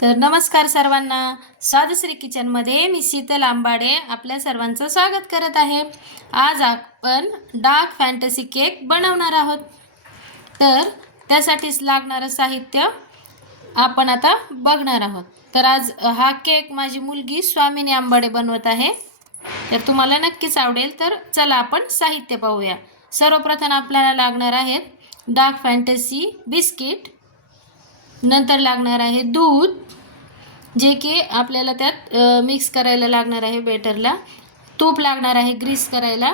तर नमस्कार सर्वांना. स्वादश्री किचनमध्ये मी शीतल आंबाडे आपल्या सर्वांचं स्वागत करत आहे. आज आपण डार्क फॅन्टसी केक बनवणार आहोत. तर त्यासाठीच लागणारं साहित्य आपण आता बघणार आहोत. तर आज हा केक माझी मुलगी स्वामिनी आंबाडे बनवत आहे. तर तुम्हाला नक्कीच आवडेल. तर चला आपण साहित्य पाहूया. सर्वप्रथम आपल्याला लागणार आहेत डार्क फॅन्टसी बिस्किट, नंतर लागणार आहे दूध जे की आपल्याला त्यात मिक्स करायला लागणार आहे बेटरला, तूप लागणार आहे ग्रीस करायला,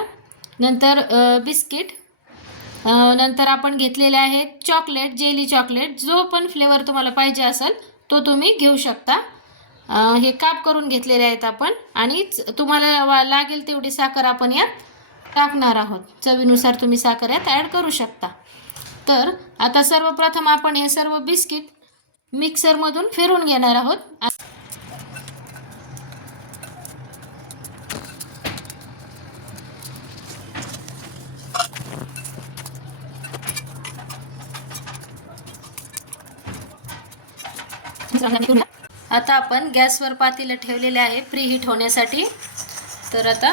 नंतर बिस्किट, नंतर आपण घेतलेले आहेत चॉकलेट, जेली चॉकलेट, जो पण फ्लेवर तुम्हाला पाहिजे असेल तो तुम्ही घेऊ शकता. हे काप करून घेतलेले आहेत आपण, आणि तुम्हाला लागेल तेवढी साखर आपण यात टाकणार आहोत. चवीनुसार तुम्ही साखर यात ॲड करू शकता. तर आता सर्वप्रथम आपण हे सर्व बिस्किट मिक्सरमधून फिरवून घेणार आहोत. आता आपण गॅसवर पातेलं ठेवलेले आहे प्रीहीट होण्यासाठी. तर आता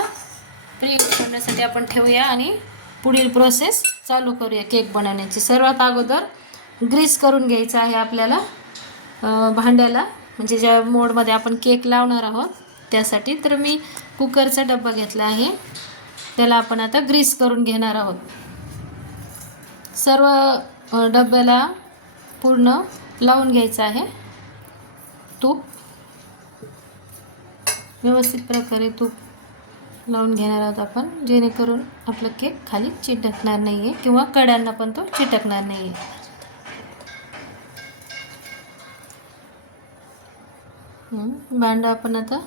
प्रीहीट होण्यासाठी आपण ठेवूया आणि पुढील प्रोसेस चालू करूया केक बनवण्याची. सर्वात अगोदर ग्रीस करून घ्यायचं आहे आपल्याला भांड्याला, म्हणजे ज्या मोडमध्ये आपण केक लावणार आहोत त्यासाठी. तर मी कुकरचा डब्बा घेतला आहे, त्याला आपण आता ग्रीस करून घेणार आहोत. सर्व डब्याला पूर्ण लावून घ्यायचं आहे तूप. व्यवस्थित प्रकारे तूप लावून घेणार आहोत आपण, जेणेकरून आपला केक खाली चिटकणार नाही आहे किंवा कड्यांना पण तो चिटकणार नाही आहे. भांडं आपण आता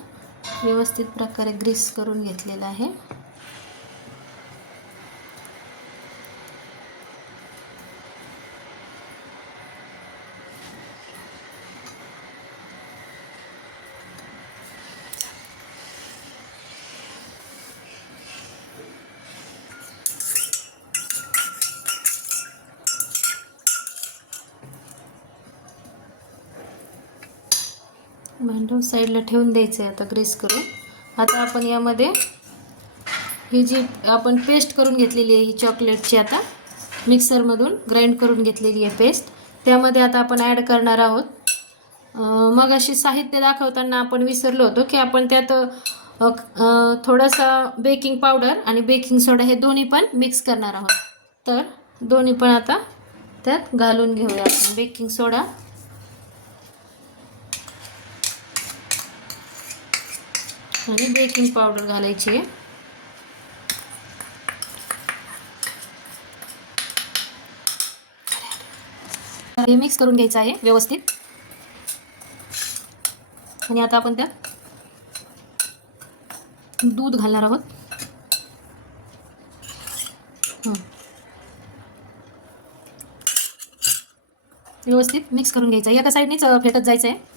व्यवस्थित प्रकारे ग्रीस करून घेतलेलं आहे. भांडं साईडला ठेवून द्यायचं आहे आता ग्रीस करून. आता आपण यामध्ये ही जी आपण पेस्ट करून घेतलेली आहे, ही चॉकलेटची आता मिक्सरमधून ग्राइंड करून घेतलेली आहे पेस्ट, त्यामध्ये आता आपण ॲड करणार आहोत. मग अशी साहित्य दाखवताना आपण विसरलो होतो की आपण त्यात थोडासा बेकिंग पावडर आणि बेकिंग सोडा हे दोन्ही पण मिक्स करणार आहोत. तर दोन्ही पण आता त्यात घालून घेऊया आपण. बेकिंग सोडा आणि बेकिंग पावडर घालायची आहे. हे मिक्स करून घ्यायचं आहे व्यवस्थित. आणि आता आपण त्यात दूध घालणार आहोत. व्यवस्थित मिक्स करून घ्यायचं आहे. एका साईडनीच फेटत जायचं आहे.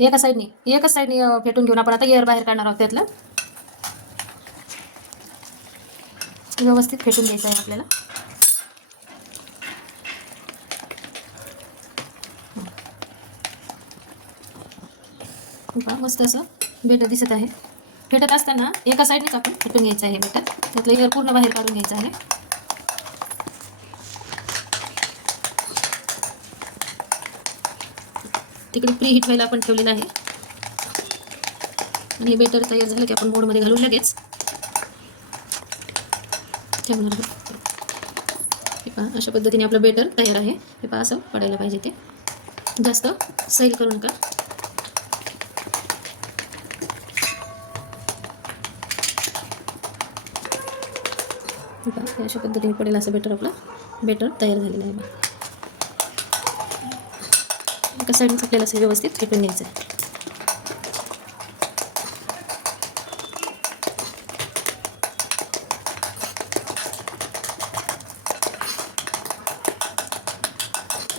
एकच साईडनी फेटून घेऊन आपण आता एअर बाहेर काढणार आहोत त्यातलं. व्यवस्थित फेटून घ्यायचं आहे आपल्याला. मस्त असं बेटर दिसत आहे. फेटत असताना एका साईडनेच आपण फेटून घ्यायचं आहे बेटर, त्यातलं एअर पूर्ण बाहेर काढून घ्यायचं आहे. तिकडे प्री हीट व्हायला आपण ठेवलेलं आहे. आणि बेटर तयार झालं की आपण मोडमध्ये घालून लगेच ठेवणार आहोत. हे पहा, अशा पद्धतीने आपलं बेटर तयार आहे. हे पहा, असं पडायला पाहिजे. ते जास्त सैल करू नका. अशा पद्धतीने पडेल असं आपलं बेटर तयार झालेलं आहे. एका साईडने आपल्याला असं व्यवस्थित फेटून घ्यायचं आहे.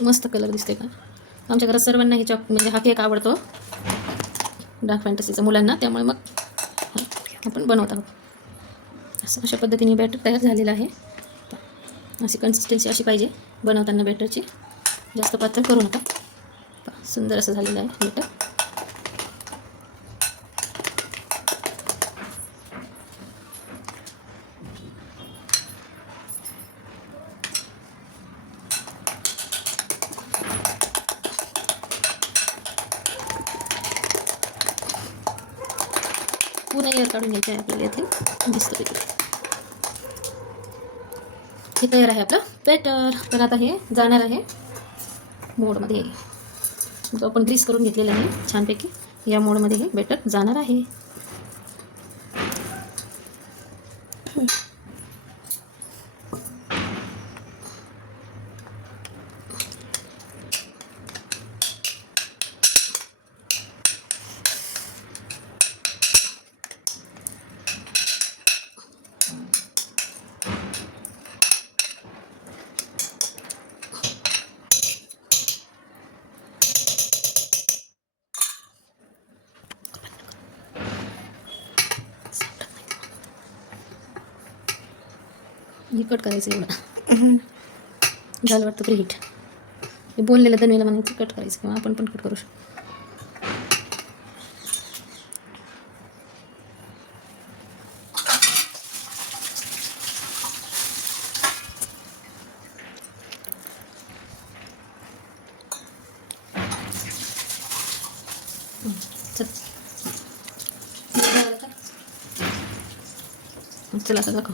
मस्त कलर दिसते का? आमच्या घरात सर्वांना ही म्हणजे हा केक आवडतो डार्क फॅन्टसीचा मुलांना, त्यामुळे मग आपण बनवत आहोत. अशा पद्धतीने बॅटर तयार झालेला आहे. अशी कन्सिस्टन्सी अशी पाहिजे बनवताना बॅटरची, जास्त पातळ करू नका. सुंदर असं झालेलं आहे बॅटर. पूर्ण एअर काढून घ्यायचं आहे आपल्याला यातील मस्तपैकी. हे तयार आहे आपलं बॅटर. तर आता हे जाणार आहे मोडमध्ये. जो आपण ग्रीस करून घेतलेलं आहे छानपैकी, या मोडमध्ये हे बॅटर जाणार आहे. हे कट करायचं एवढं झालं वाटतं प्रीहीट. हे बोललेलं दनवेला म्हणायचं कट करायचं, किंवा आपण पण कट करू शकतो. चला आता दाखव.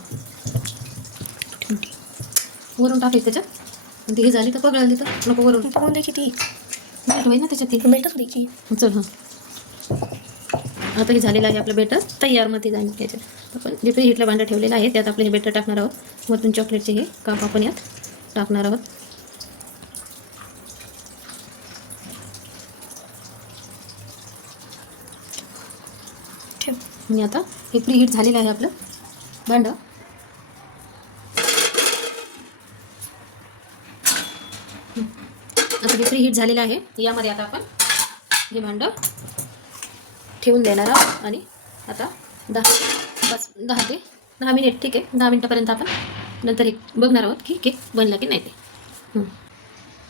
वरून टाकायचं त्याच्यात. ते हे झाली तर पगळाली तर नको वरून टाकून द्यायची. ती मीठ होईल ना त्याच्यात, ती मीठ द्यायची. चल हां, आता हे झालेलं आहे आपलं बेटर तयारमध्ये जाईल. त्याच्यात आपण जे प्रीहीटला भांडं ठेवलेलं आहे त्यात आपलं हे बेटर टाकणार आहोत. वरतून चॉकलेटचे हे काप आपण यात टाकणार आहोत. आणि आता हे प्रीहीट झालेलं आहे आपलं भांडं. आता हे प्रीहीट झालेलं आहे. यामध्ये आता आपण हे भांडं ठेवून देणार आहोत. आणि आता 10 ते 10 मिनिट, ठीक आहे, 10 मिनिटापर्यंत आपण नंतर एक बघणार आहोत की केक बनला की नाही ते.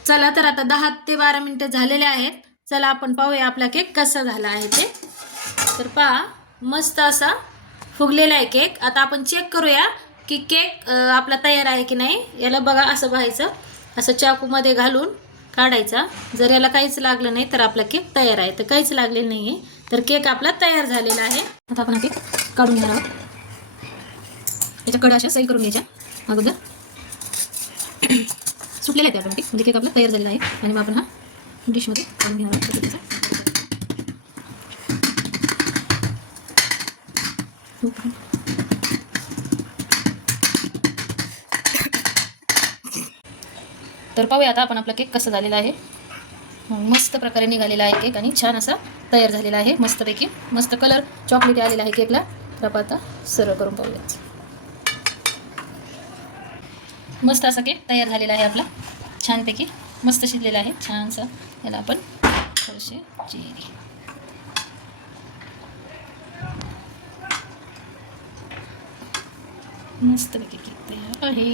चला, तर आता 10 ते 12 मिनिटं झालेले आहेत. चला आपण पाहूया आपला केक कसा झाला आहे ते. तर पहा, मस्त असा फुगलेला आहे केक. आता आपण चेक करूया की केक आपला तयार आहे की नाही. याला बघा, असं पाहायचं, असं चाकूमध्ये घालून काढायचा. जर याला काहीच लागलं नाही तर आपला केक तयार आहे. तर काहीच लागलेलं नाही आहे तर केक आपला तयार झालेला आहे. आता आपण हा केक काढून घेणार आहोत. याच्या कडा अशा सैल करून घ्यायच्या अगोदर. सुटलेला आहे ऑटोमॅटिक, म्हणजे केक आपला तयार झालेला आहे. आणि मग आपण हा डिशमध्ये काढून घेणार आहोत त्याचा. तर पाहूया आता आपण आपला केक कसा झालेला आहे. मस्त प्रकारे निघालेला आहे केक आणि छान असा तयार झालेला आहे. मस्तपैकी मस्त कलर चॉकलेटी आलेला आहे केकला. तर आपण आता सरळ करून पाहूया. मस्त असा केक तयार झालेला आहे आपला. छानपैकी मस्त शिजलेला आहे. छानसा याला आपण थोडेसे चेरी मस्तपैकी केक तयार आहे.